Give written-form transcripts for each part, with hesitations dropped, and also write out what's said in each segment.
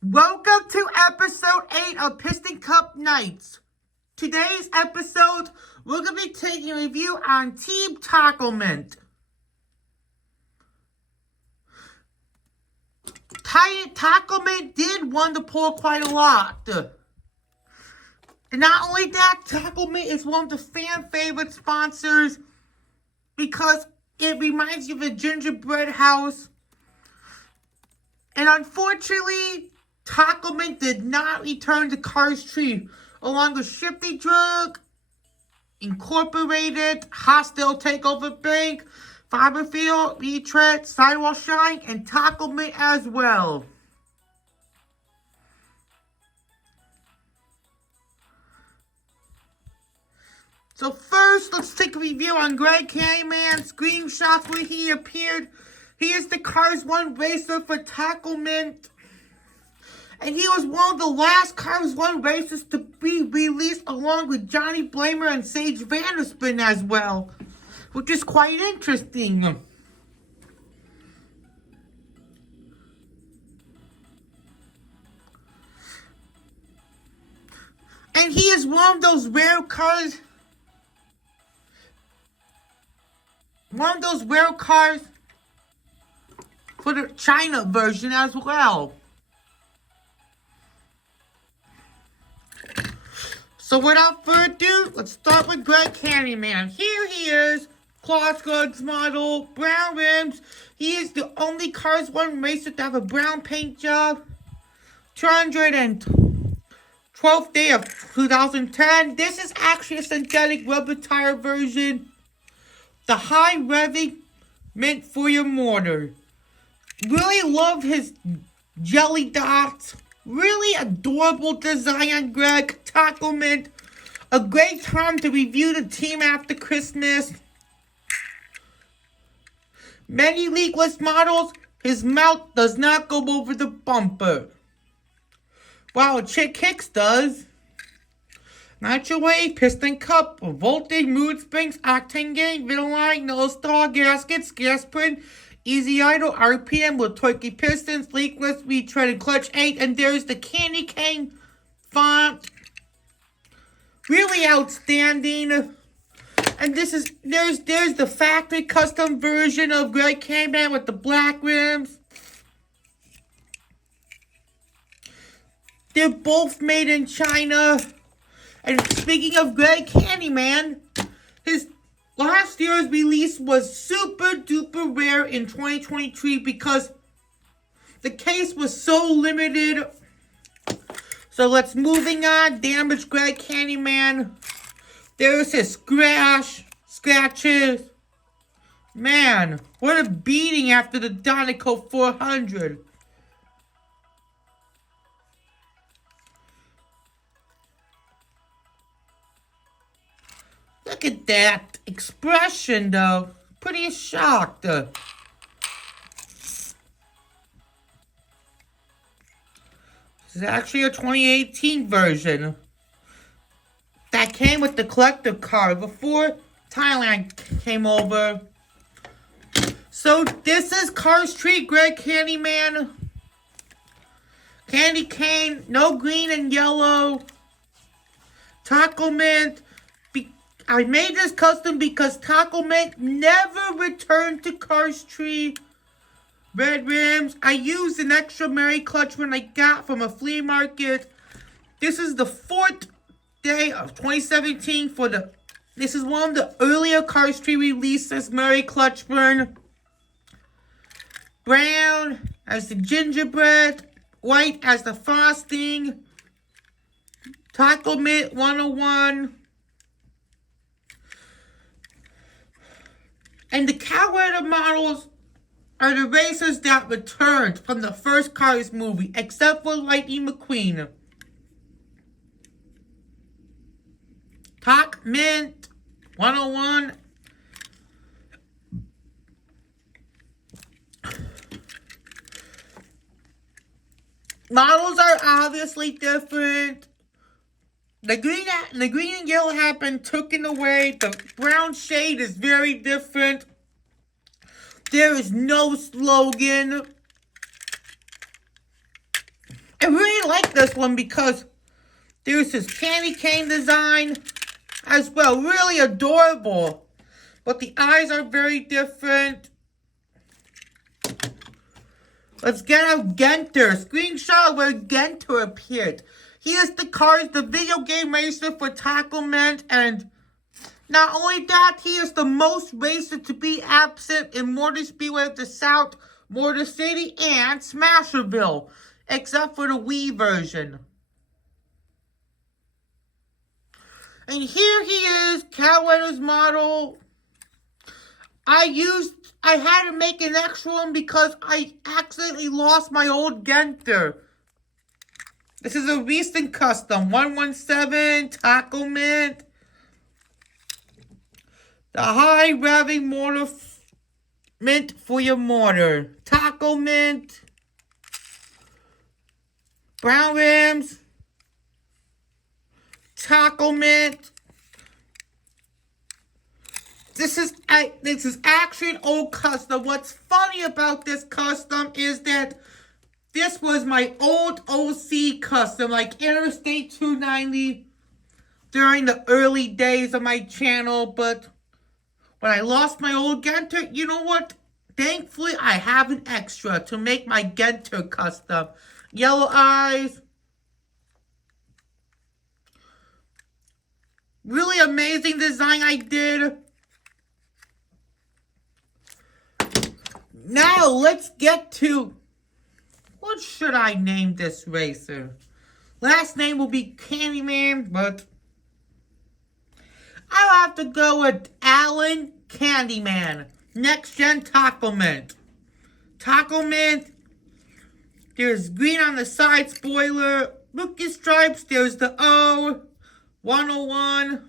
Welcome to episode 8 of Piston Cup Nights. Today's episode, we're going to be taking a review on Team Tach-O-Mint. Tach-O-Mint did win the poll quite a lot. And not only that, Tach-O-Mint is one of the fan favorite sponsors because it reminds you of a gingerbread house. And unfortunately, Tach-O-Mint did not return to Cars Tree, along with Shifty Drug, Incorporated, Hostile Takeover Bank, Fiberfield, Retread, Sidewall Shine, and Tach-O-Mint as well. So first, let's take a review on Greg Candyman. Screenshots where he appeared. He is the Cars 1 racer for Tach-O-Mint. And he was one of the last Cars 1 racers to be released along with Johnny Blamer and Sage Vanderspin as well. Which is quite interesting. And he is one of those rare cars. For the China version as well. So without further ado, let's start with Greg Candyman. Here he is, cloth goods model, brown rims. He is the only Cars 1 racer to have a brown paint job. 212th day of 2010. This is actually a synthetic rubber tire version. The high revving meant for your motor. Really love his jelly dots. Really adorable design on Greg. Tach-O-Mint. A great time to review the team after Christmas. Many leakless models, his mouth does not go over the bumper. While Chick Hicks does. Natural Wave, Piston Cup, Voltage, Mood Springs, Octane Gang, Vitaline, No Star, Gaskets, Gas Print, Easy Idle, RPM with Turkey Pistons, Leakless, Retreaded Clutch 8, and there's the Candy Cane font. Really outstanding. And there's the factory custom version of Greg Candyman with the black rims. They're both made in China. And speaking of Greg Candyman, his last year's release was super duper rare in 2023 because the case was so limited. So let's moving on. Damaged Greg Candyman. There's his scratches. Man, what a beating after the Donico 400. Look at that expression, though. Pretty shocked. This is actually a 2018 version that came with the collector card before Thailand came over. So this is Cars Tree, Greg Candyman. Candy cane, no green and yellow. Tach-O-Mint. I made this custom because Tach-O-Mint never returned to Cars Tree. Red rims. I used an extra Merry clutch when I got from a flea market. This is the 4th day of 2017 for the... This is one of the earlier Cars Tree releases. Merry clutch burn. Brown as the gingerbread. White as the frosting. Tach-O-Mint 101. And the Cowrider models are the racers that returned from the first Cars movie, except for Lightning McQueen. Tach-O-Mint 101. Models are obviously different. The green and yellow have been taken away. The brown shade is very different. There is no slogan. I really like this one because there's this candy cane design as well. Really adorable. But the eyes are very different. Let's get out Guenther. Screenshot where Guenther appeared. He is the Cars, the video game racer for Tach-O-Mint, and not only that, he is the most racer to be absent in Motor Speedway of the South, Motor City, and Smasherville, except for the Wii version. And here he is, Guenther's model. I had to make an extra one because I accidentally lost my old Guenther. This is a recent custom, 117 Tach-O-Mint. The high revving motor mint for your motor. Tach-O-Mint. Brown rims. Tach-O-Mint. This is actually an old custom. What's funny about this custom is that this was my old OC custom, like Interstate 290, during the early days of my channel. But when I lost my old Guenther, you know what? Thankfully, I have an extra to make my Guenther custom. Yellow eyes. Really amazing design I did. Now, let's get to, what should I name this racer? Last name will be Candyman, but I'll have to go with Alan Candyman. Next gen Tach-O-Mint. Tach-O-Mint. There's green on the side spoiler. Lucas stripes. There's the O. 101.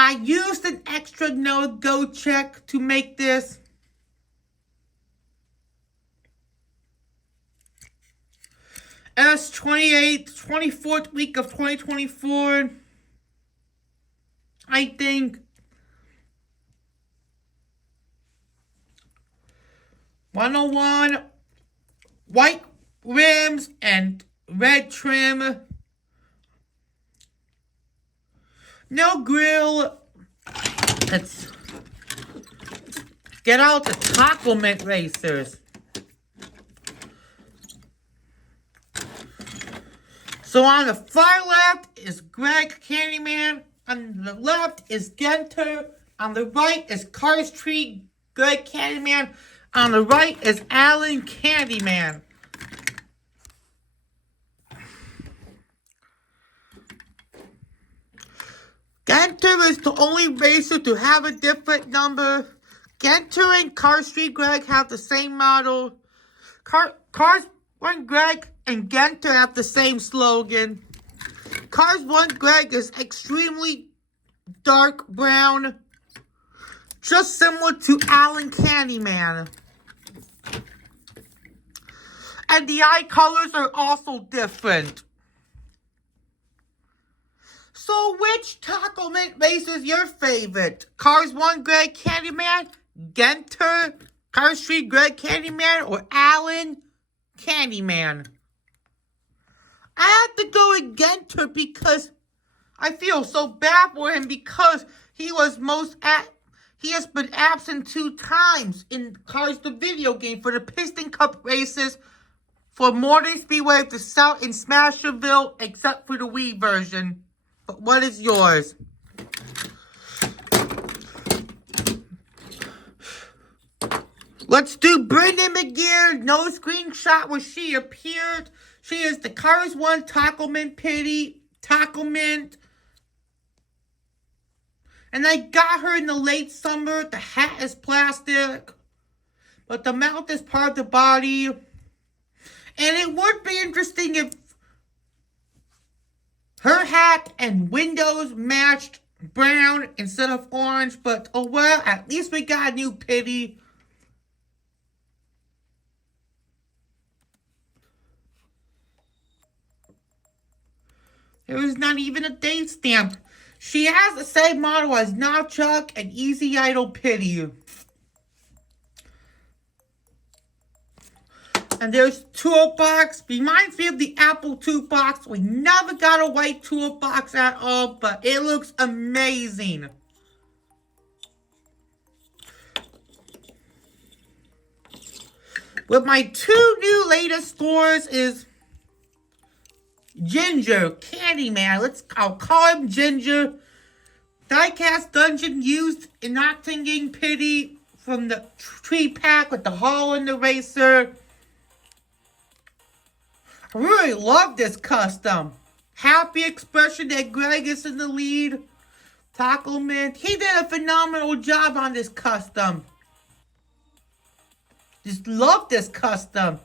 I used an extra no-go check to make this. S28, 24th week of 2024. I think 101, white rims and red trim. No grill. Let's get out the Tach-O-Mint racers. So on the far left is Greg Candyman. On the left is Guenther. On the right is Cars Tree Greg Candyman. On the right is Alan Candyman. Guenther is the only racer to have a different number. Guenther and Car Street Greg have the same model. Cars 1 Greg and Guenther have the same slogan. Cars 1 Greg is extremely dark brown, just similar to Alan Candyman. And the eye colors are also different. So which Tach-O-Mint racer is your favorite? Cars 1 Greg Candyman, Guenther, Car Street Greg Candyman, or Alan Candyman? I have to go with Guenther because I feel so bad for him because he has been absent 2 times in Cars the video game for the Piston Cup races for Motor Speedway of the South in Smasherville, except for the Wii version. But what is yours? Let's do Bryn Imageare. No screenshot where she appeared. She is the Cars 1 Tach-O-Mint Pitty. Tach-O-Mint. And I got her in the late summer. The hat is plastic. But the mouth is part of the body. And it would be interesting if her hat and windows matched brown instead of orange. But oh well, at least we got a new Pitty. There is not even a date stamp. She has the same model as Chuck and Easy Idol Pitty. And there's toolbox. Reminds me of the Apple II box. We never got a white toolbox at all, but it looks amazing. With my two new latest stores is Ginger, Candyman. I'll call him Ginger. Diecast dungeon used in acting game Pitty from the tree pack with the Holler and the racer. I really love this custom. Happy expression that Greg is in the lead. Tach-O-Mint. He did a phenomenal job on this custom. Just love this custom.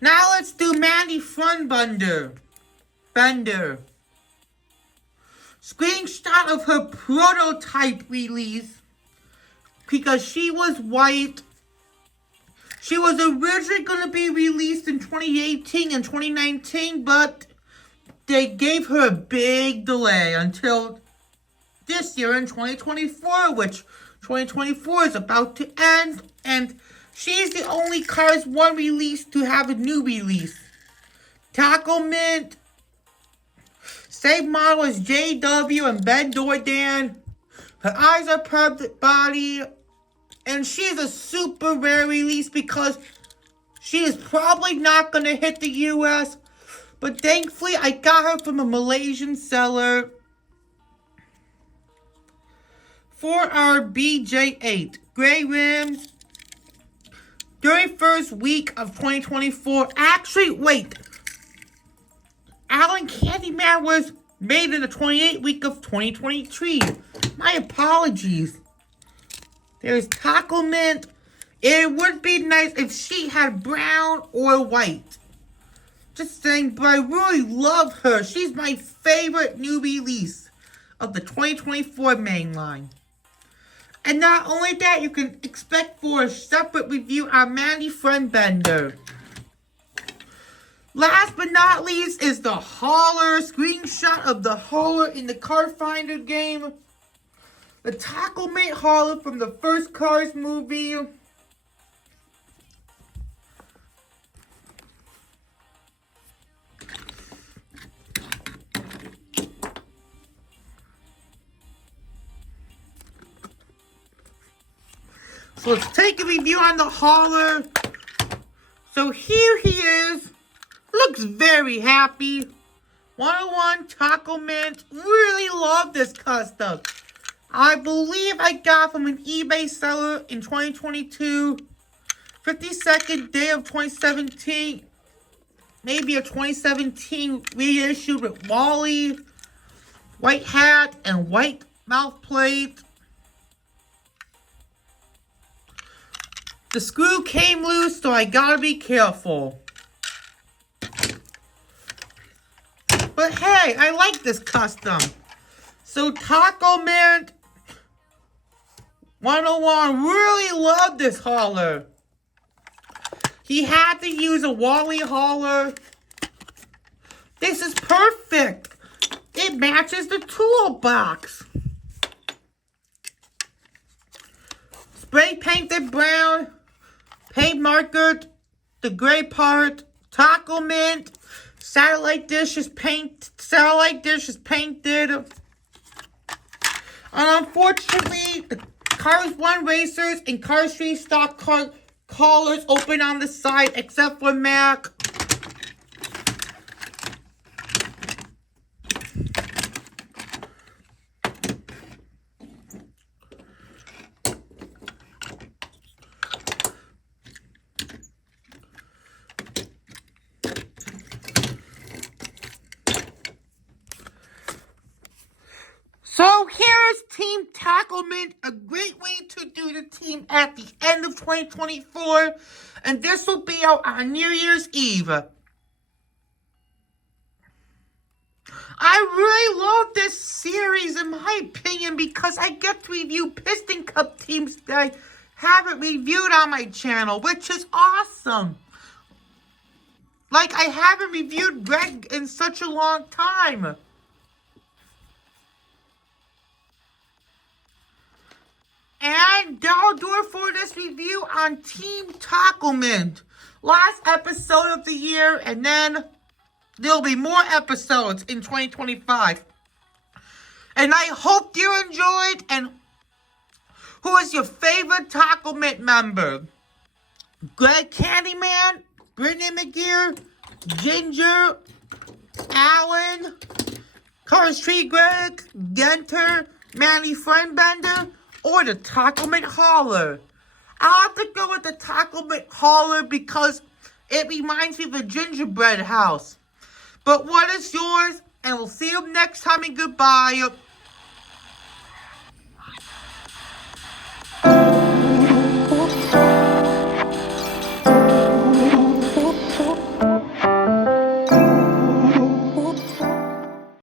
Now let's do Mandy Freunderbender. Screenshot of her prototype release. Because she was white. She was originally going to be released in 2018 and 2019, but they gave her a big delay until this year in 2024, which 2024 is about to end, and she's the only Cars 1 release to have a new release. Tach-O-Mint, same model as JW and Ben Dordan. Her eyes are perfect body. And she's a super rare release because she is probably not going to hit the US. But thankfully, I got her from a Malaysian seller for our BJ8. Gray rims. During first week of 2024. Actually, wait. Alan Candyman was made in the 28th week of 2023. My apologies. There's Tach-O-Mint. It would be nice if she had brown or white. Just saying, but I really love her. She's my favorite new release of the 2024 main line. And not only that, you can expect for a separate review on Mandy Freunderbender. Last but not least is the Holler. Screenshot of the Holler in the Car Finder game. The Tach-O-Mint Holler from the first Cars movie. So let's take a review on the Holler. So here he is. Looks very happy. 101 Tach-O-Mint. Really love this custom. I believe I got from an eBay seller in 2022. 52nd day of 2017. Maybe a 2017 reissue with Wally. White hat and white mouth plate. The screw came loose, so I gotta be careful. But hey, I like this custom. So Tach-O-Mint 101 really loved this Holler. He had to use a Wally Holler. This is perfect. It matches the toolbox. Spray painted brown. Paint markered the gray part. Tach-O-Mint. Satellite dish is painted. And unfortunately, the Cars 1 racers and Cars 3 stock car collars open on the side, except for Mac. So here's Team Tach-O-Mint, a great way to do the team at the end of 2024, and this will be out on New Year's Eve. I really love this series, in my opinion, because I get to review Piston Cup teams that I haven't reviewed on my channel, which is awesome. Like, I haven't reviewed Greg in such a long time. And that'll do it for this review on Team Tach-O-Mint. Last episode of the year, and then there'll be more episodes in 2025. And I hope you enjoyed. And who is your favorite Tach-O-Mint member? Greg Candyman, Bryn Imageare, Ginger, Alan, Curse Tree Greg, Guenther, Mandy Freunderbender, or the Tach-O-Mint Holler? I'll have to go with the Tach-O-Mint Holler because it reminds me of the gingerbread house. But what is yours? And we'll see you next time, and goodbye.